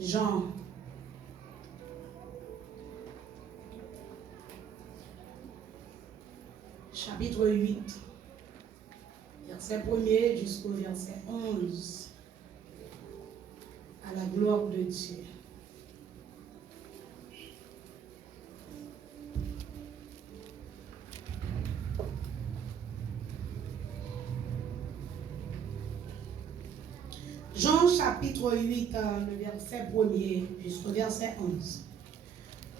Jean. Chapitre 8, verset 1er jusqu'au verset 11. À la gloire de Dieu. Jean chapitre 8, le verset 1er jusqu'au verset 11.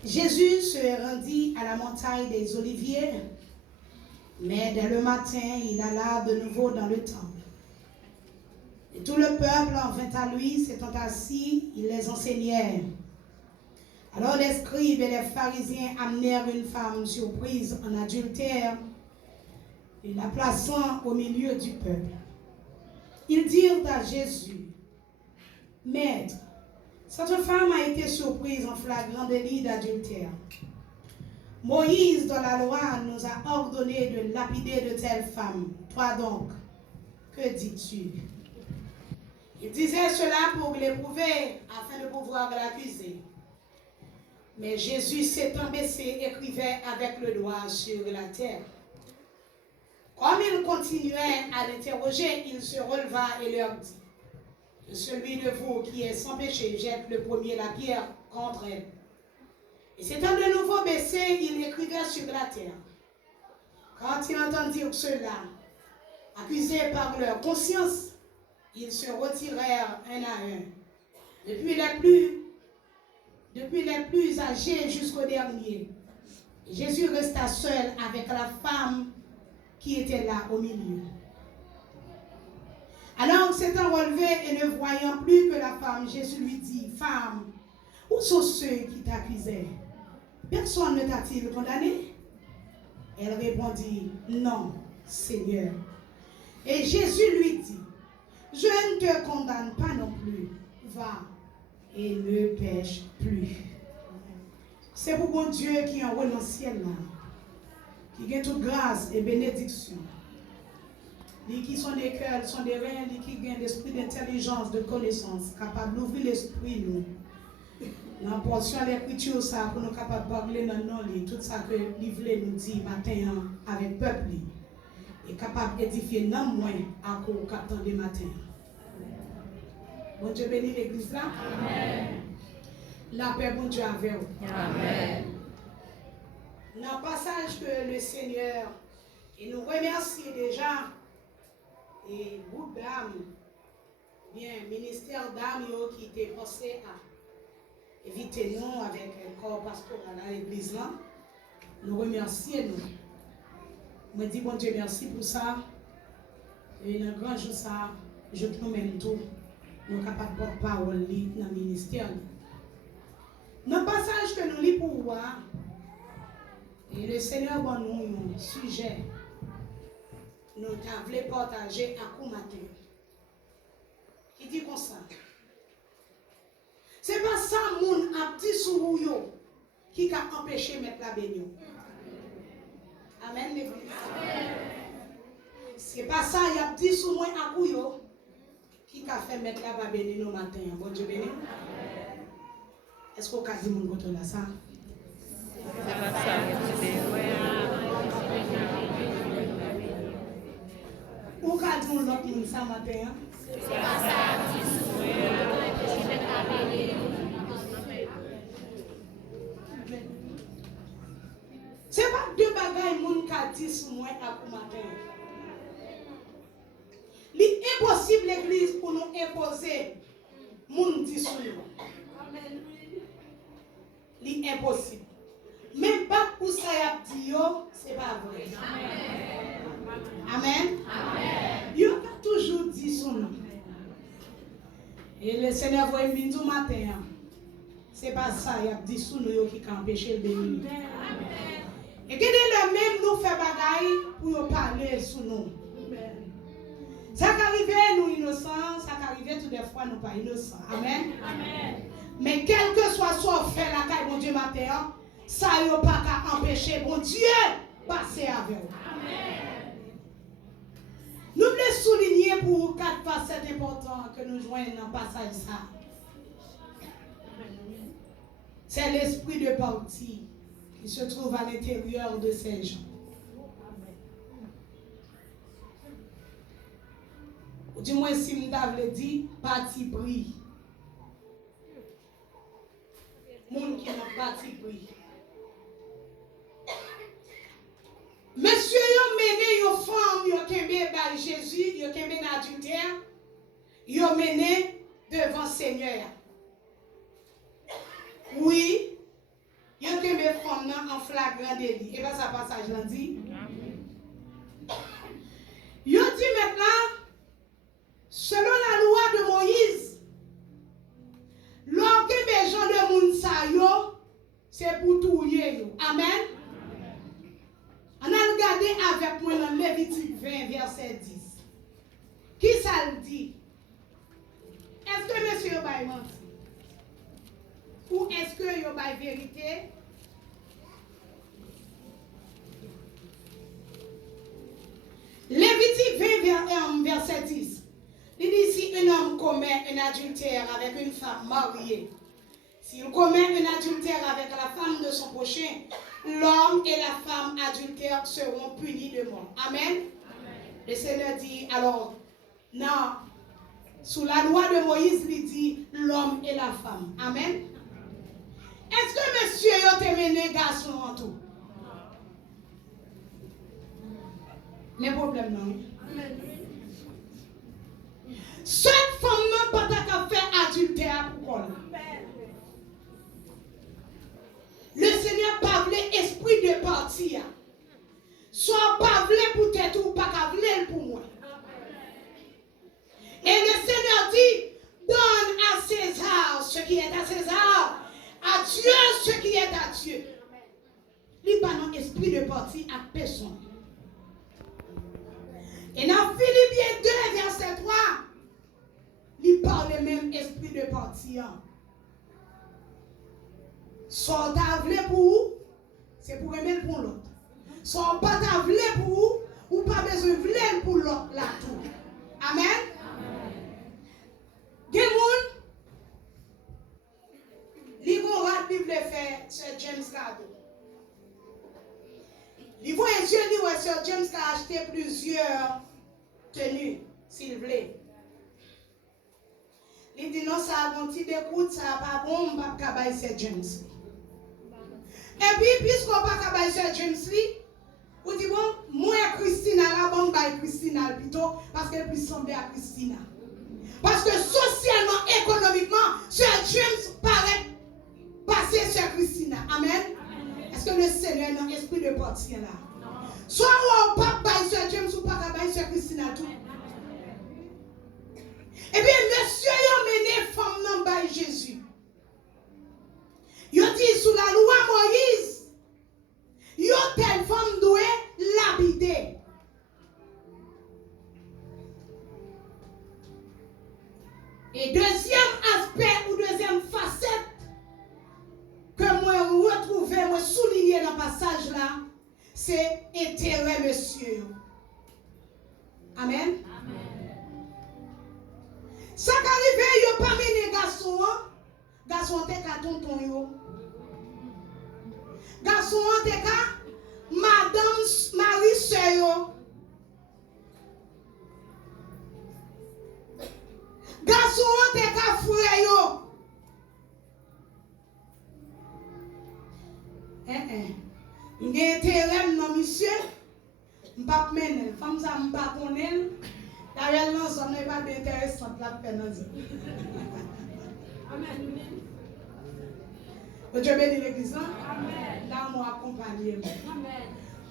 Jésus se rendit à la montagne des Oliviers, mais dès le matin, il alla de nouveau dans le temple. Et tout le peuple en vint à lui, s'étant assis, il les enseignait. Alors les scribes et les pharisiens amenèrent une femme surprise en adultère et la plaçant au milieu du peuple. Ils dirent à Jésus, « Maître, cette femme a été surprise en flagrant délit d'adultère. Moïse, dans la loi, nous a ordonné de lapider de telles femmes. Toi donc, que dis-tu » Il disait cela pour l'éprouver, afin de pouvoir l'accuser. Mais Jésus, s'étant baissé, écrivait avec le doigt sur la terre. Comme il continuait à l'interroger, il se releva et leur dit, « Celui de vous qui est sans péché, jette le premier la pierre contre elle. » Et s'étant de nouveau baissé, il écrivait sur la terre. Quand ils entendirent cela, accusés par leur conscience, ils se retirèrent un à un, depuis les plus âgés jusqu'au dernier. Et Jésus resta seul avec la femme qui était là au milieu. Alors, s'étant relevé et ne voyant plus que la femme, Jésus lui dit, « Femme, où sont ceux qui t'accusaient? Personne ne t'a-t-il condamné? » Elle répondit, « Non, Seigneur. » Et Jésus lui dit, « Je ne te condamne pas non plus. Va et ne pêche plus. » C'est pour bon Dieu qui en haut dans le ciel là, qui a toute grâce et bénédiction. Les qui sont des cœurs, sont des reins, les qui ont l'esprit d'intelligence, de connaissance, capables d'ouvrir l'esprit nous. Dans la portion de l'écriture, ça, pour nous capables de parler dans nous, tout ça que l'Ivlé nous dit matin avec le peuple, est capable d'édifier non moins à cause du matin. Bon Dieu bénit l'église là. Amen. La paix, bon Dieu avec vous. Amen. Dans le passage que le Seigneur, il nous remercie déjà, et groupe d'âmes, bien, ministère d'âmes qui était pensé à éviter nous avec le corps pastoral à l'église là. Nous remercions nous. Je dis bon Dieu merci pour ça. Et dans le grand jour ça, je te mets tout. Nous sommes capables de porter parole dans le ministère. Dans le passage que nous lisons pour voir, et le Seigneur va nous un sujet, nous voulons partager à coup matin. Qui dit comme ça. Ce n'est pas ça, mon abdi sur vous qui a empêché de mettre la bénion. Amen, l'église. Ce n'est pas ça, il y a dit sur moi à coup qui a fait mettre la béni nos matin. Bon Dieu béni. Est-ce qu'on a dit mon côté là ça? C'est pas ça. Ou qu'a dit mon l'autre monde ça matin? C'est pas ça. C'est pas deux bagailles moun qu'a dit sur moi à coup matin. Il est impossible l'église pour nous imposer moun dit sur nous. Il est impossible. Même pas pour ça y a dit c'est pas vrai. Amen. Amen. Il a toujours dit son nom. Et le Seigneur va me dire matin. C'est pas ça y a dit son nom qui a empêché le béni. Et que le même nous fait bagaille pour parler sur nous. Ça qu'arrive nous innocents, ça qu'arrive toutes les fois nous pas innocents. Amen. Amen. Mais quel que soit ce qu'on fait la caille, mon Dieu, matin, ça n'a pas qu'à empêcher, mon Dieu, passer avec vous. Amen. Nous voulons souligner pour 4 facettes importantes que nous joignons dans le passage ça. C'est l'esprit de parti qui se trouve à l'intérieur de ces gens. Ou du moins, si nous avons dit, parti pris. Moun qui n'a parti pris. Monsieur, yo mené yo femme, yo kembe par Jésus, yo kembe adultère, yo mené devant Seigneur. Oui, yo kembe femme en flagrant délit. Et pas ça passage là dit. Yo dit maintenant, selon la loi de Moïse, l'homme kembe gens de moun sa yo, c'est pour touyer yo. Amen. On a regardé avec moi dans Lévitique 20, verset 10. Qui ça le dit? Est-ce que monsieur a menti? Ou est-ce que il a vérité? Lévitique 20, verset 10. Il dit si un homme commet un adultère avec une femme mariée, s'il commet un adultère avec la femme de son prochain, l'homme et la femme adultères seront punis de mort. Amen. Amen. Le Seigneur dit, alors, non, sous la loi de Moïse, il dit l'homme et la femme. Amen. Est-ce que monsieur yo te mené garçon en tout? Les problèmes non. Amen. Cette femme n'a pas qu'à faire adultère pour quoi? Le Seigneur pas voulu esprit de partir. Soit pas voulu pour tête ou pas qu'à voulu pour moi. Et le Seigneur dit, donne à César ce qui est à César, à Dieu ce qui est à Dieu. Il n'y a pas d'esprit de partir à personne. Et dans Philippiens 2, verset 3, il parle le même esprit de partir. Soit t'avlé pour vous, c'est pour aimer pour l'autre. Soit pas t'avlé pour vous, ou pas besoin de vler pour l'autre là tout. Amen. Gemoun, livre rat Bible fait Sir James Cardo. Livre un Dieu dit ouais Sir James a acheté plusieurs tenues, s'il voulait. Il dit non ça a un petit d'écoute, ça pas bon, pas cabaye Sir James. Et puis, puisqu'on n'a pas qu'à Sir James Lee, on dit bon, moi et Christina, là, bon, bah, Christina plutôt, parce qu'elle peut sembler à Christina. Parce que socialement, économiquement, Sir James paraît passer sur Christina. Amen. Est-ce que le Seigneur a un esprit de partir là? Soit on ne peut pas Sir James ou pas qu'à Sir Christina tout. Et bien, monsieur, il a mené femme non by Jésus. Il dit sous la loi Moïse, il telle femme doit l'habiter. Et deuxième aspect ou deuxième facette que moi retrouver, moi souligner dans le passage là, c'est intérêt monsieur. Amen. Ça qui arrive, il n'y a pas mené garçon, garçon t'es qu'à tonton yo. Garçon t'es qu'à madame Marie sœur yo. Garçon t'es qu'à frère yo. M'gè intérêt non monsieur. M'pas mener, femme ça m'pas connaître. D'ailleurs non, ça n'est pas d'intéressant la peine. Amen. Dieu bénit l'église. Amen. Là, on accompagner. Amen.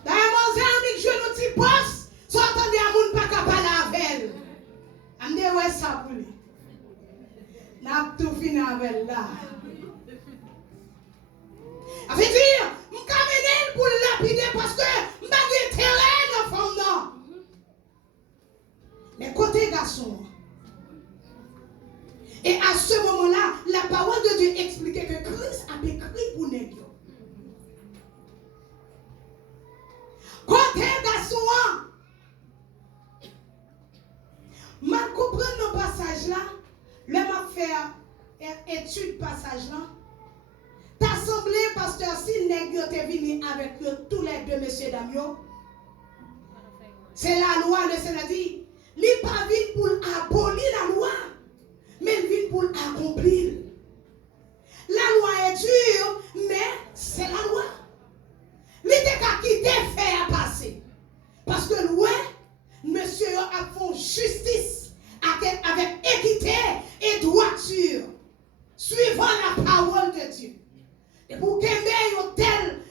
D'ailleurs, mon ami, je nous dis poste, soit attendez à mon pas capable avec elle. Amenez ouais ça pour lui. N'a tout fini avec là. Ça veut dire, m'camener pour lapider parce que m'pas de terrain dans femme non. Mais côté garçon. Et à ce moment-là, la parole de Dieu expliquait que Christ a écrit pour nous. Côté garçon, je comprends le passage là, je vais faire étude passage là. Ta pasteur, si nèg yo te venu avec eux, tous les deux, messieurs, dames, yo, c'est la loi, le Seigneur dit, il n'est pas venu pour abolir la loi, mais il vient pour accomplir. La loi est dure, mais c'est la loi. Il était qu'à quitter faire à passer. Parce que ouais, monsieur a fait justice avec équité et droiture, suivant la parole de Dieu. Et pour qu'il y ait une telle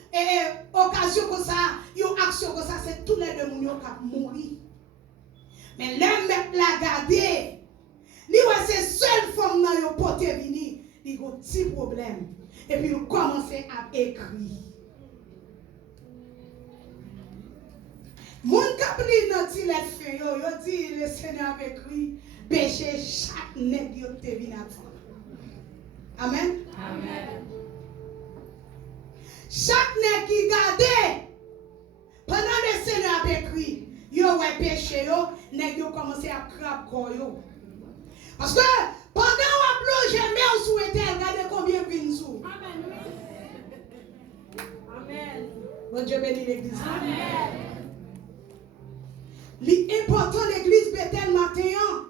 occasion comme ça, une action comme ça, c'est tous les deux qui ont mouru. Mais l'homme l'a gardé. C'est seule femme qui a porté venir. Il y a un petit problème. Et puis il commence à écrire. Mon capli dans ti les fait yo dit le Seigneur a écrit péché chaque nèg yo te vinn avant. Amen. Amen. Chaque nèg qui garde pendant le Seigneur a écrit yo ouais péché yo nèg yo commencé à crabe corps yo. Parce que pendant on plonge mais on souhaitait regarder combien vinn sous. Amen. Amen. Bon Dieu bénit l'église. Amen. L'important l'église Bethel matin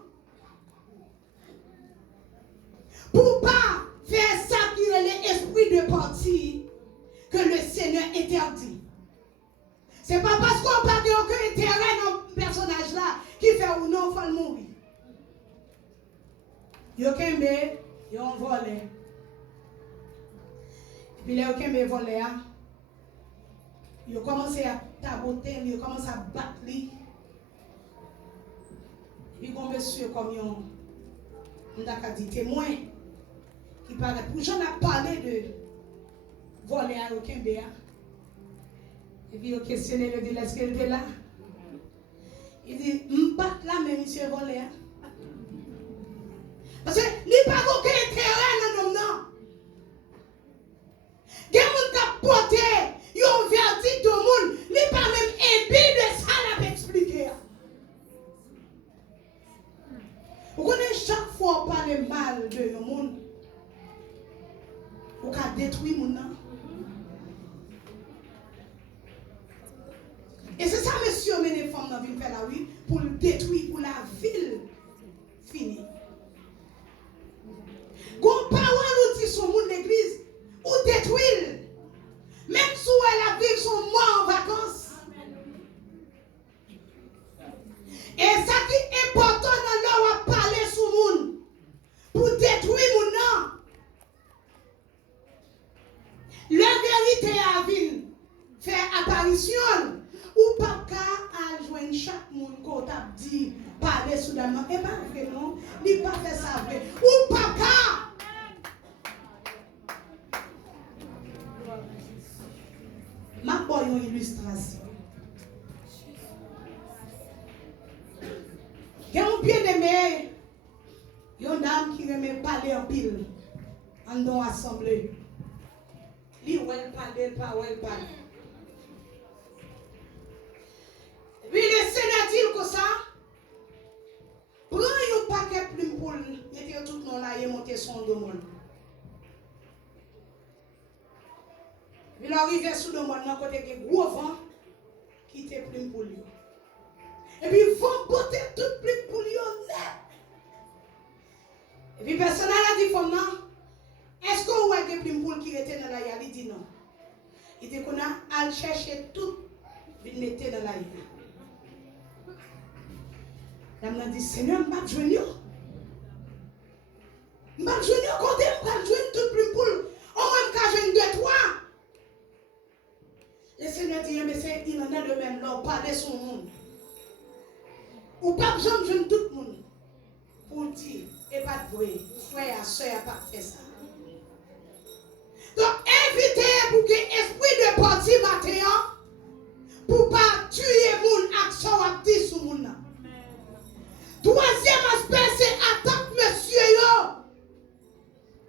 pour pas faire ça qui est l'esprit de parti que le Seigneur interdit. C'est pas parce qu'on parle de aucun intérêt dans le personnage là qui fait ou non faut le mourir. Yo kembe, yo volé. Puis les kembe volé a, yo commencé à taboter, yo commencé à battre lui. Il y a un monsieur comme on a dit témoin qui paraît. Pour j'en ai parlé de voler à aucun béa. Et puis il a questionné, il dit est-ce qu'elle était là? Il dit m'bat là, mais monsieur volé. Parce que il n'y a pas aucun intérêt dans non. Il y a des gens qui ont porté un verdict au monde. Il n'y a pas même un but de ça à expliquer. Vous connaissez chaque fois qu'on parle mal de un monde, vous pouvez détruire le monde. Et c'est ça, monsieur, mais les femmes dans la ville faire la vie pour le détruire, pour la ville finie. Quand parole nous dit son monde l'église, ou détruire, même si elle a vécu son mois en vacances. Et ça qui est important dans l'heure à parler sur le monde, pour détruire mon nom. La vérité à ville faire apparition, ou pas qu'à joindre chaque monde qu'on t'a dit, parler soudainement. Et pas vrai, non? Ni pas faire ça vrai. Ou pas qu'à. Ma boy une illustration. Il y a un bien-aimé, il y a une dame qui aime parler en pile, en dans l'assemblée. Il parle. Puis le Seigneur dit comme ça, prends un paquet de plumes pour mettre tout le monde là et monter son demande. Il arrive sous le monde, dans côté de gros vent, qui te plume pour lui. Et puis, il faut porter toute plume pour lui net. Et puis, personne a dit, non, est-ce qu'on voit des plumes pour qui étaient dans la yale? Il dit non. Il dit qu'on a à chercher tout, il mettait dans la yale. La dame a dit, Seigneur, je vais venir. Je vais venir côté, je vais venir toute plume pour lui. Au moins, quand je viens de toi. Le Seigneur dit, mais c'est il en a de même là, parler son monde. Ou pas besoin de jeune tout le monde. Pour dire, et pas de bruit, frère, soeur, pas fait ça. Donc, invitez pour que l'esprit de parti matin, pour pas tuer les gens, action à dire sur les gens. Troisième aspect, c'est attendre monsieur yo.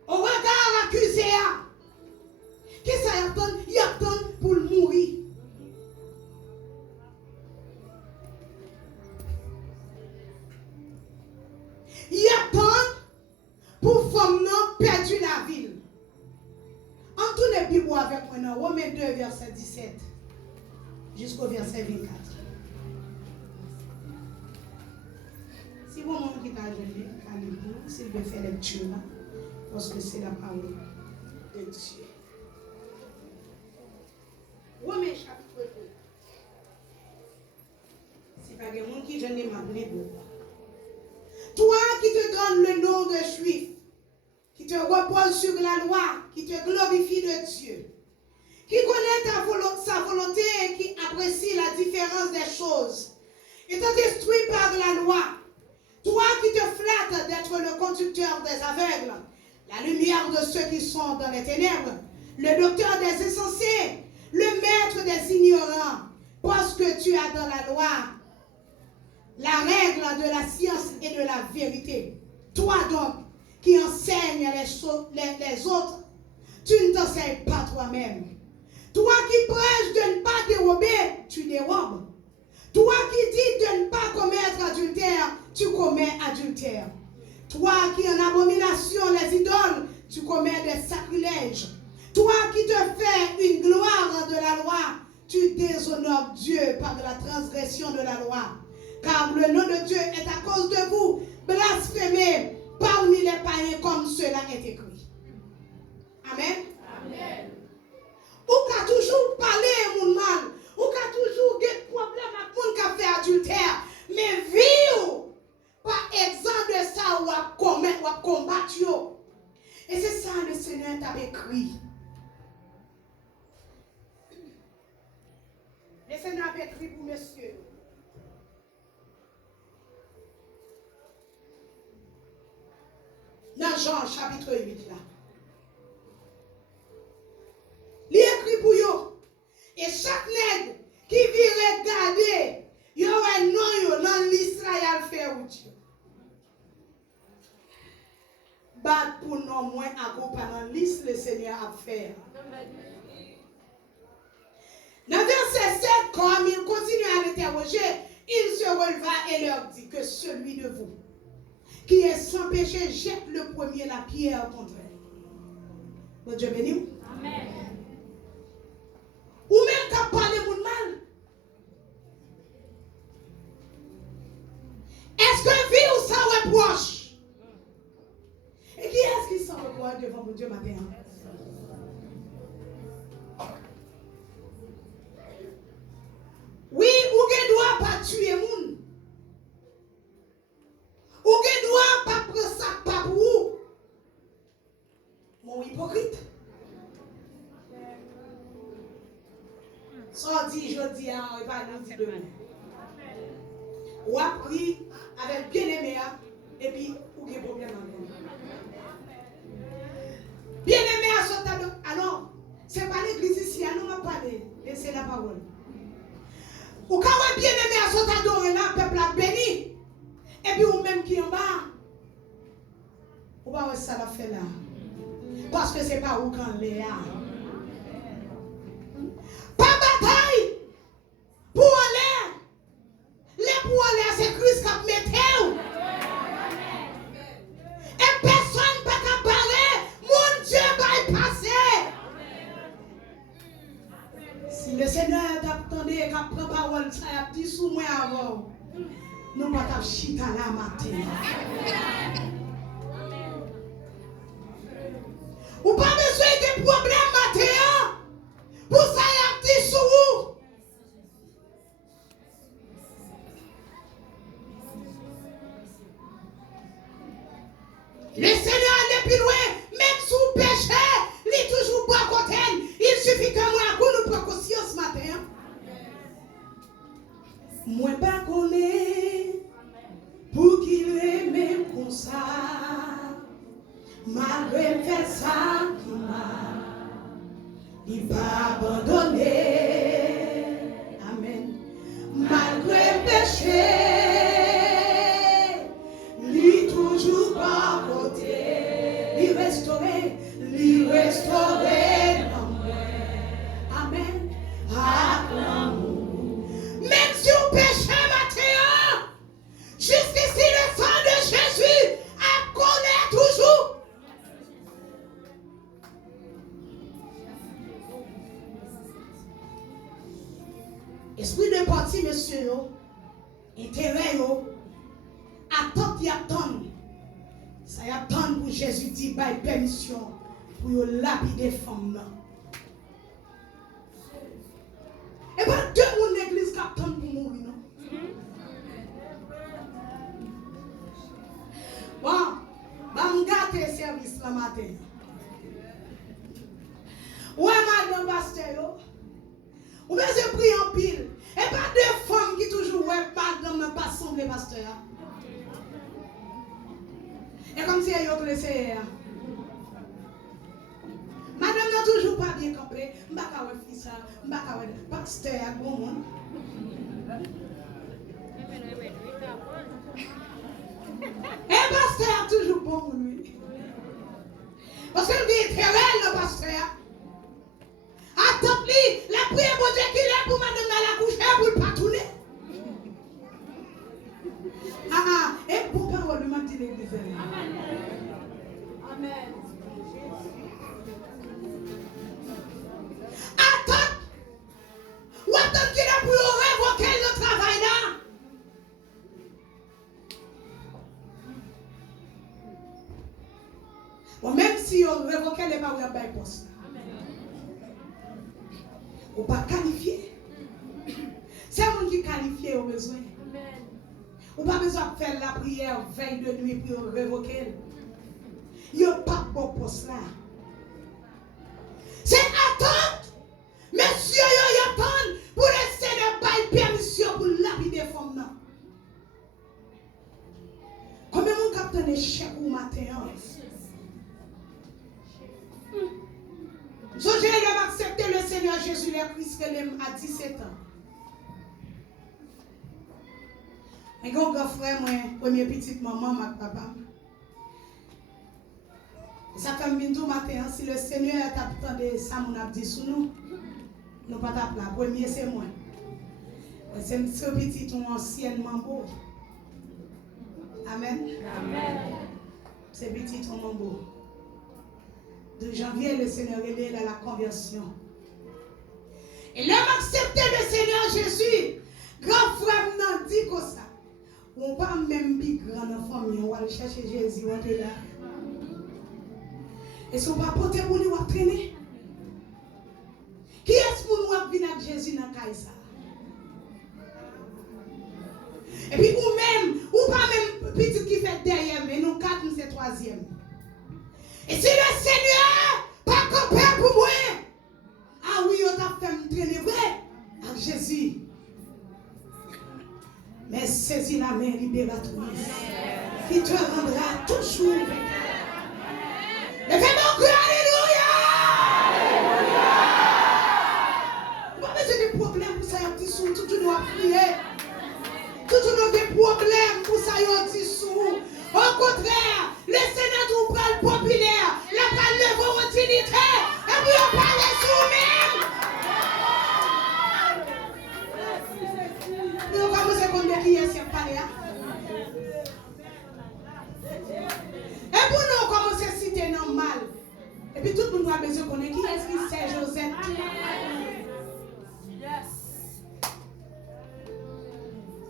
Au regard accusé. Qu'est-ce qu'il attend? Il attend pour mourir. Il attend pour femme non perdre On tourne la Bible avec moi dans Romains 2, verset 17 jusqu'au verset 24. Si vous monde qui t'a donné, allez-vous, s'il veut faire lecture là, parce que c'est la parole de Dieu. Romains chapitre 2. Si pas de monde qui donne ma Bible. Toi qui te donne le nom de juif, qui te repose sur la loi, qui te glorifie de Dieu, qui connaît sa volonté et qui apprécie la différence des choses, étant instruit par la loi, toi qui te flattes d'être le conducteur des aveugles, la lumière de ceux qui sont dans les ténèbres, le docteur des insensés, le maître des ignorants, parce que tu as dans la loi la règle de la science et de la vérité. Toi donc, qui enseignes les autres, tu ne t'enseignes pas toi-même. Toi qui prêches de ne pas dérober, tu dérobes. Toi qui dis de ne pas commettre adultère, tu commets adultère. Toi qui en abomination les idoles, tu commets des sacrilèges. Toi qui te fais une gloire de la loi, tu déshonores Dieu par la transgression de la loi. Car le nom de Dieu est à cause de vous blasphémé parmi les païens comme cela est écrit. Amen. Amen. Ou qu'a toujours parlé mon mal, ou qu'a toujours des problèmes avec mon qui a fait adultère, mais vie pas exempt de ça ou à commettre ou à combattre. Et c'est ça le Seigneur t'a écrit. Le Seigneur a écrit pour monsieur. Dans Jean chapitre 8 là. Il écrit pour vous. Et chaque nègre qui vient regarder, il y aura un nom dans l'Israël fait ou Dieu. Bat pour non moins à dans l'Israël le Seigneur a fait. Dans verset 7, comme il continue à l'interroger, il se releva et leur dit que celui de vous qui est sans péché jette le premier la pierre contre elle. Bon Dieu béni. Amen. Ou même qu'à parler mon mal. Est-ce que vie ou sans reproche? Et qui est-ce qui s'en reproche devant mon Dieu matin? Oui, ou ne doit pas tuer moun. Ou ne doit pas prendre ça pas pour vous. Mon hypocrite. Sorti, je dis, on va nous dire demain. Ou a pris avec bien-aimé, et puis, ou qu'il y a problème avec lui. Bien-aimé à son alors, ce n'est pas l'église ici, nous va parler, et c'est la parole. Ou quand on bien-aimé à son adoré, là, le peuple a béni, et puis ou même qui en bas, ou pas ça la fait là. Parce que ce n'est pas où quand l'est là. Pas bataille pour aller. Les pour aller, c'est Christ qui a mis. Et personne ne peut parler. Mon Dieu va y passer. Si le Seigneur t'attendait et qu'il prend parole, ça a dit sous moi avant. Nous ne pouvons pas chita la matin. Ou pas besoin de problèmes matin. Pour ça, il a dit sous vous. Le Seigneur allait plus loin, même sous péché, il est toujours pas côté. Il suffit que moi, nous prenions conscience ce matin. Moi, pas connaître pour qu'il aime comme ça. Malgré fait ça qui m'a, il va abandonner. Amen. Malgré péché, lui toujours pas côté, lui restaurer en moi. Amen. Même si on péché matin, jusqu'ici le sang de Jésus a collé toujours. Esprit de parti, monsieur, intérêt, attend qui attend. Ça y attend pour Jésus dit, by permission, pour lapider femmes. Et pas deux mon église qui attend pour mourir, non? Bon, je vais gâter service le matin. Ouais, madame pasteur, ou bien je prie en pile. Et pas deux femmes qui toujours, ouais, madame n'a pas semblé pasteur. Et comme si elle y a laissé. Madame n'a toujours pas bien compris. Je ne vais pas faire ça. Je ne vais pas faire pasteur à bon monde. Et pasteur a toujours bon pour lui. Parce que lui est très réel, le pasteur. Attends-lui, la prière pour Dieu qu'il est pour madame dans la couche pour le pas tourner. Et pour parole, m'a dit l'église. Amen. Amen. Attends. Ou attends qu'il est pour révoquer le travail là. Bon, même si on révoquait les paroles à poste. Ou pas qualifié. C'est un monde qui qualifie au besoin. Ou pas besoin de faire la prière veille de nuit pour révoquer. Il n'y a pas de bon poste là. C'est attendre. Monsieur, il attend pour le Seigneur bail permission pour lapider femmes là. Combien de monde capte un échec au matin? So, j'ai accepté le Seigneur Jésus le Christ à 17 ans. Un grand frère, moi, première petite maman, ma papa. Ça fait un matin, si le Seigneur t'a entendu ça, mon a dit sous nous, nous pas t'appeler. Premier, c'est moi. C'est un petit, ton anciennement beau. Amen. Amen. C'est petit, ton beau. De janvier, le Seigneur est né dans la conversion. Et l'homme accepté le Seigneur Jésus. Grand frère m'a dit comme ça. On pas même big grand enfant, on va aller chercher Jésus, on est là. Et si on va porter pour nous, on va traîner. Qui est-ce pour nous venir avec Jésus dans le cas ça? Et puis ou même, ou pas même petit qui fait derrière, mais nous quatre, nous c'est troisième. Et si le Seigneur pas compris pour moi, ah oui, on t'a fait me traîner vrai avec Jésus. Mais saisis la main libératrice qui te rendra toujours vainqueur. Levez-moi cri, alléluia! Pas besoin de problèmes pour ça, il y a des sous, tout le monde prier. Tout le monde a des problèmes pour ça, il y a des sous. Au contraire, le Seigneur nous prend le populaire, la prend le bon utilité, et puis on parle sous même. Nous commençons à connaître qui est ce palais. Et pour nous commencer à citer normal. Et puis tout le monde a besoin de connaître qui est-ce qui c'est Joseph.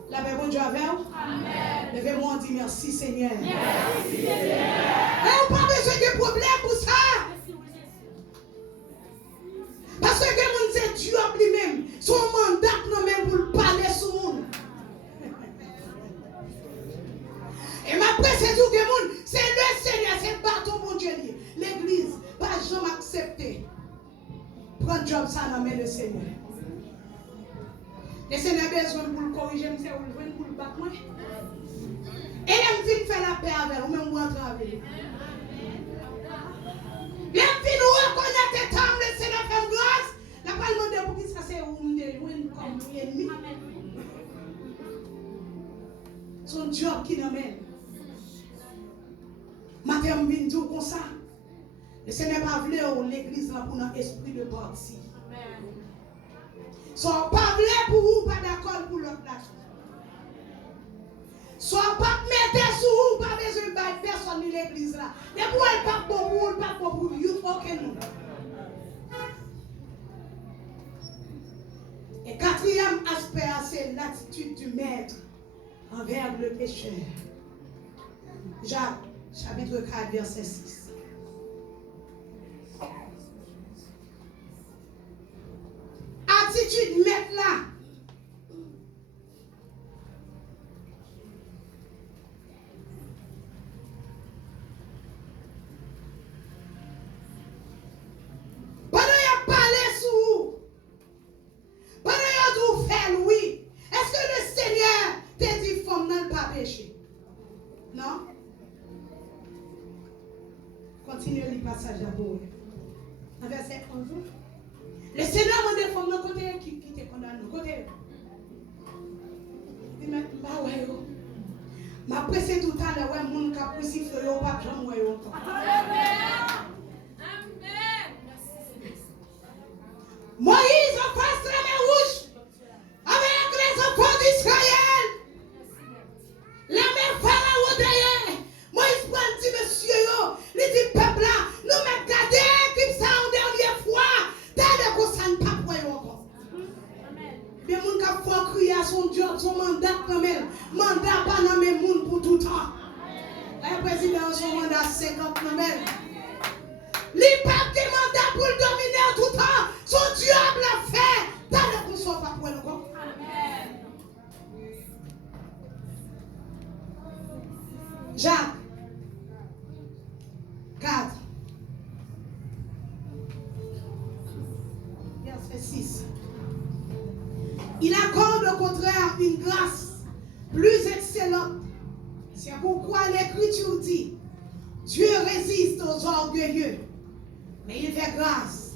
La paix, bon Dieu avec vous. Levez-moi, on dit merci Seigneur. Merci Seigneur. Et on n'a pas besoin de problème pour ça. Parce que mon c'est Dieu lui-même. Son mandat non même pour parler sur le monde. Et ma presse tout le monde, c'est le Seigneur, c'est le bâton mon Dieu. L'église, pas jamais accepté. Prends job ça dans main le Seigneur. Le Seigneur a besoin pour le corriger, c'est pour le battre. Et elle me fait la paix avec vous, même vous entrez avec vous. Elle me fait nous reconnaître tes temps, le Seigneur fait grâce. La parole de pour qui ça c'est où nous comme ennemi. Son job qui nous mène. Matin, je viens dire comme ça. Le Seigneur n'a pas voulu l'église pour un esprit de parti. Soit pas voulu pour vous, pas d'accord pour l'autre place. Soit pas mettre sur vous, pas besoin de personne dans l'église là. Mais pour elle, pas pour vous, pas pour vous, you fucking nous. Et quatrième deuxième aspect, c'est l'attitude du maître envers le pécheur. Jacques, chapitre 4, verset 6. Attitude maître là. Pendant qu'il a parlé sur vous, pendant qu'il a fait oui, est-ce que le Seigneur t'a dit femme n'a pas péché? Non? Continuez le passage d'abord. En verset 11. Le Seigneur m'a dit femme n'a côté qui te condamne. Côté. Il m'a dit, bah ouais, m'a pressé tout le temps, ouais, mon cap crucifié, yo, pas jamais ouais, yo. Moïse a passé la mer rouge avec les enfants d'Israël. La mer Pharaon derrière. Moïse prend un petit monsieur, il dit peuple là, nous mettons garder comme ça en dernière fois. T'as de quoi ça ne pas pour eux encore. Mais mon cap faut crier à son job, son mandat quand même. Mandat pas dans mes moun pour tout le temps. Le président son mandat 50 quand même. Les papes qui mandat pour le dominer en tout temps. Son diable l'a fait. T'as de quoi ça pas pour eux encore. Jacques 4, verset 6. Il accorde au contraire une grâce plus excellente. C'est pourquoi l'Écriture dit, Dieu résiste aux orgueilleux, mais il fait grâce.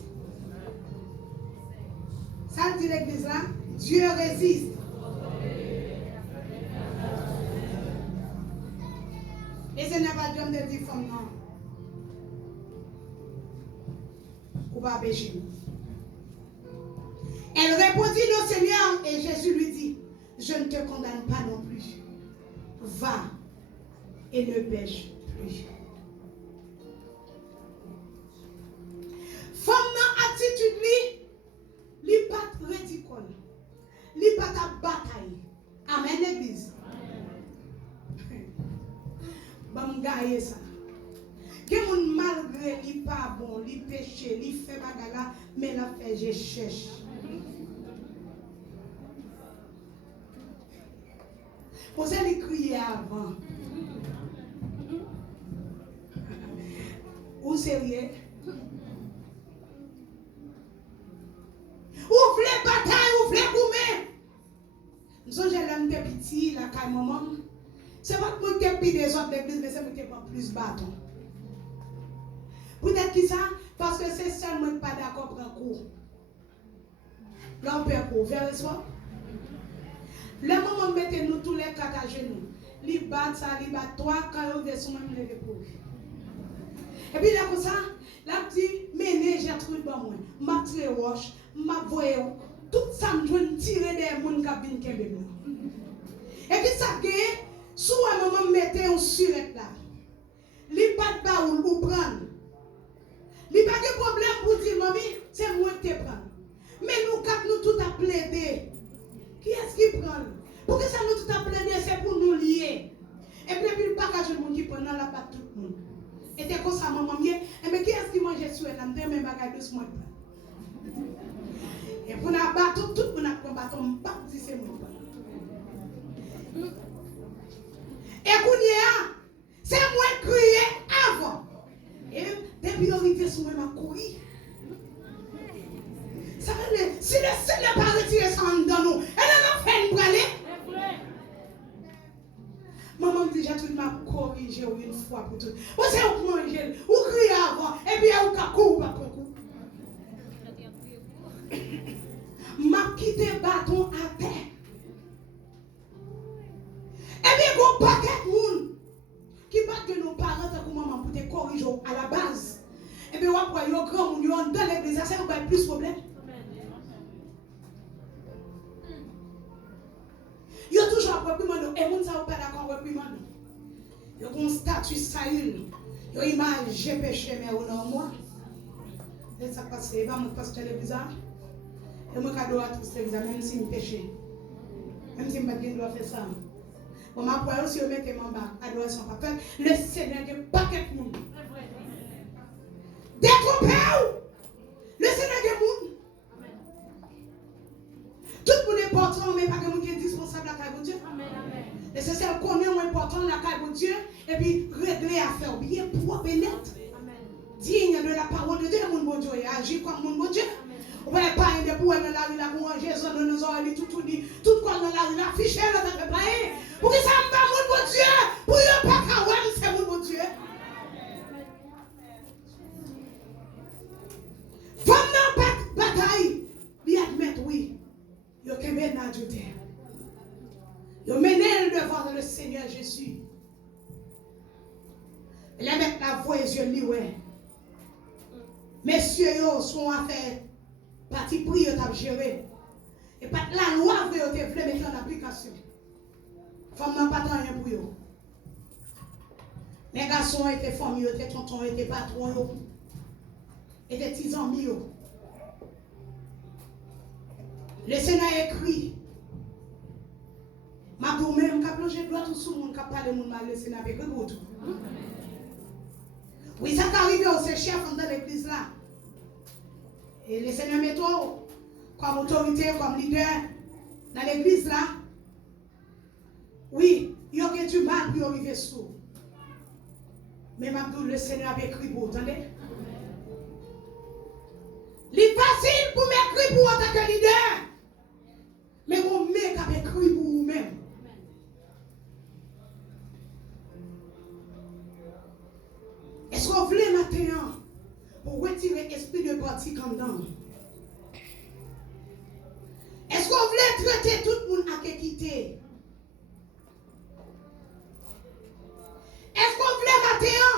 Ça dit l'Église là, Dieu résiste. Et ce n'est pas Dieu de dire femme non. Ou pas pécher. Elle répondit au Seigneur et Jésus lui dit, je ne te condamne pas non plus. Va et ne pêche plus. Femme dans attitude li pas ridicule. Li pas ta bataille. Amen l'église. Bam gaye ça. Que mon malgré li pas bon, li péché, li fait bagala, mais la fait je cherche. Vous allez crier avant. Ou sérieux? Ou voulez bataille, ou voulez goumer? Nous sommes l'homme de petit, la caille maman. C'est pas que moi qui ai pris des autres d'église, mais c'est moi qui n'ai pas plus bâton. Peut-être qui ça? Parce que c'est seulement qui pas d'accord pour un cours. Là, on peut un cours. Vers soi. Le moment où mettez nous tous les quatre à genoux. Li bat ça, li bat toi, quand on veut son même lever pour lui. Et puis là, comme ça, la petite ménage, j'ai trouvé bon moi. Ma tiré roche, ma voyé, tout ça, je vais tirer des gens qui viennent kembe moi. Et puis ça, sous un moment, mettez un surette là. Li bat ba ou prendre. Li pas de problème pour dire, mamie, c'est moi qui te prends. Mais nous, quand nous tout à plaider, qui est-ce qui prend? Pour que ça nous tout à plaider, c'est pour nous lier. Et puis, le package de monde qui prend dans la patte tout le monde. Et c'est comme ça, maman, mais qui est-ce qui mange sur la tête, mais bagage doucement. Et pour nous battre, tout le monde a un bâton, pas si c'est moi. Et c'est moi qui crier avant. Et depuis l'arrivée sur moi, je courir. Ça veut dire, si le Seigneur n'a pas retiré ça en dedans nous, elle a fait une brûlée. Maman me dit, j'ai tout m'a corrigé une fois pour tout. Vous savez, vous mangez, vous criez avant, et puis vous avez couru par contre. M'a quitté bâton à terre. Et puis, vous paquet de monde qui battent de nos parents comme maman pour te corriger à la base. Et puis, vous voyez, vous grand monde dans l'église, ça vous avez plus de problème. Vous avez toujours reprimandé, et vous ne savez pas d'accord reprimandé. Vous avez un statut Saül, vous avez une image, j'ai péché, mais vous non moi. Et ça passe, il va me passer l'église. Et moi, je dois tous ces examens, même si je péché. Même si je ne dois faire ça. Bon, ma poire aussi, je mets mon bas. Adoration, papa. Le Seigneur n'est pas quelque monde. Détrompez-vous. Le Seigneur est monde. Tout le monde est important, mais pas que monde est dispensable à la caille de Dieu. L'essentiel connaît moins important la caille de Dieu et puis régler affaire bien propre et net. Digne de la parole de Dieu, mon bon Dieu, et agir comme mon bon Dieu. On ne va pas aller pour aller dans la rue, là, pour manger, ça, nous allons tout quoi dans la rue, là, afficher, là, ça fait pas. Pour que ça me va, mon bon Dieu, pour ne pas qu'à c'est mon bon Dieu. Femme dans la bataille, lui admettre, oui, il y a qu'un bien adultère. Il mené devant le Seigneur Jésus. Il a mis la voix et les yeux, ouais. Messieurs, ils sont à faire partie prière à gérer. Et pas la loi, vous avez mettre en application. Femme n'a pas de rien pour eux. Les garçons étaient familles, étaient tontons, étaient patrons, étaient petits amis. Le Seigneur écrit. Ma pour même, quand je dois tout le monde qui parle de mon mal, le Seigneur avec eux. Oui, ça arrive au chef dans l'église là. Et le Seigneur met toi comme autorité, comme leader dans l'église là. Oui, il y a du mal pour arriver sous. Mais le Seigneur avait écrit pour vous, entendez? C'est facile pour m'écrire pour en tant que leader. Mais mon mec avait écrit pour vous-même. Est-ce qu'on voulait maintenant pour retirer l'esprit de parti comme dans? Est-ce qu'on voulait traiter tout le monde à quitter? Est-ce qu'on voulait maintenant,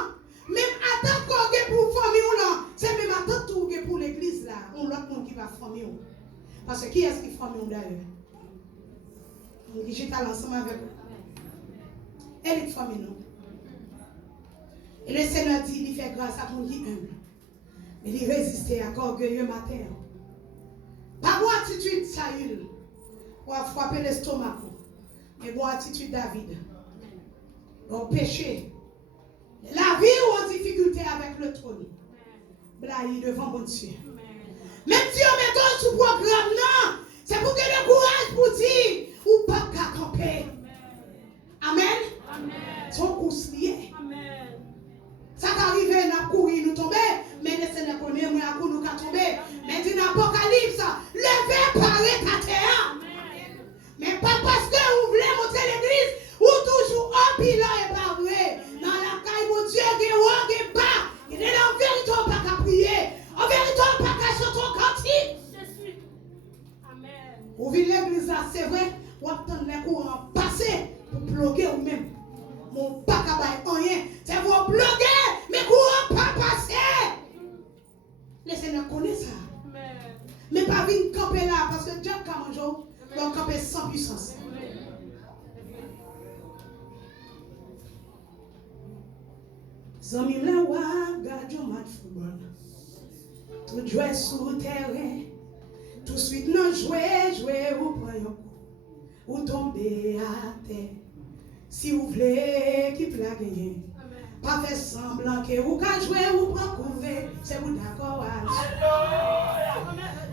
même attendre qu'on ait pour famille ou non, c'est même attendre qu'on ait pour l'église là, on l'autre monde qui va famille. Parce que qui est-ce qui famille d'ailleurs? On dit j'étais ensemble avec vous. Elle est famille non? Et le Seigneur dit, il fait grâce à ton qui humble. Mais il résiste à orgueilleux matin. Pas bonne attitude, Saül, pour frapper l'estomac. Mais bonne attitude, David. Bon péché. La vie ou en difficulté avec le trône. Blaye devant mon Dieu. Même si on met dans ce programme, non, c'est pour que le courage pour dire, ou pas qu'à camper. Amen. Son course lié. Ça t'arrive, nous courir, nous tomber, mais le Seigneur connaît, nous à nous tomber. Mais dans l'Apocalypse, levez parler ta terre. Mais pas parce que vous voulez monter l'église, ou toujours un bilan et pas vrai. Dans la caille, mon Dieu, il est bas. Il est en vérité, on pas qu'à prier. En vérité, on pas qu'à chanter ton cantique. Amen. Vous voulez l'église là, c'est vrai, vous attendez les courants passer pour bloquer vous-même. Mon pas qu'à rien, c'est vous bloquer, mais courant pas passer. Le Seigneur connaît ça. Mais pas venir camper là, parce que Dieu a un jour, doit camper sans puissance. Zami la wa gadjo mat football. Tout jouer sous terrain. Tout de suite non jouer ou prend ou tomber à terre. Si vous voulez qui peut la gagner. Pas faire semblant que vous pouvez jouer ou prendre couvert. C'est vous d'accord.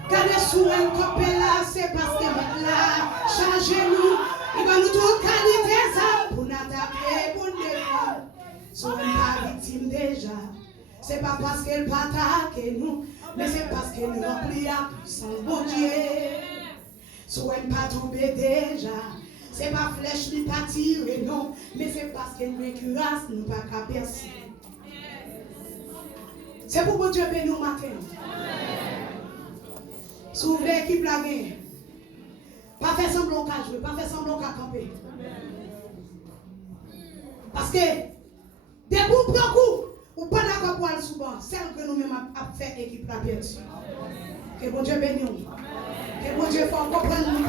Quand les soins copés là, c'est parce que là, changez-nous. Il va nous trouver qualité ça pour nous attaquer, pour nous défendre. Soyons pas victimes déjà. C'est pas parce qu'elle attaque nous, mais c'est parce qu'elle nous remplit à puissance. Bon Dieu. Soyons pas tombés déjà. C'est pas flèche ni pas tiré, non, mais c'est parce qu'elle nous cuirasse, nous pas qu'à percer. C'est pour que Dieu bénisse nous matin. Si vous voulez équipe la gagne, pas faire semblant qu'à jouer, pas faire semblant qu'à camper. Parce que, dès que vous prenez coup, ou pas d'accord pour aller souvent, celle que nous-mêmes avons fait équipe la perdu. Que bon Dieu bénisse nous. Que bon Dieu fasse comprendre nous.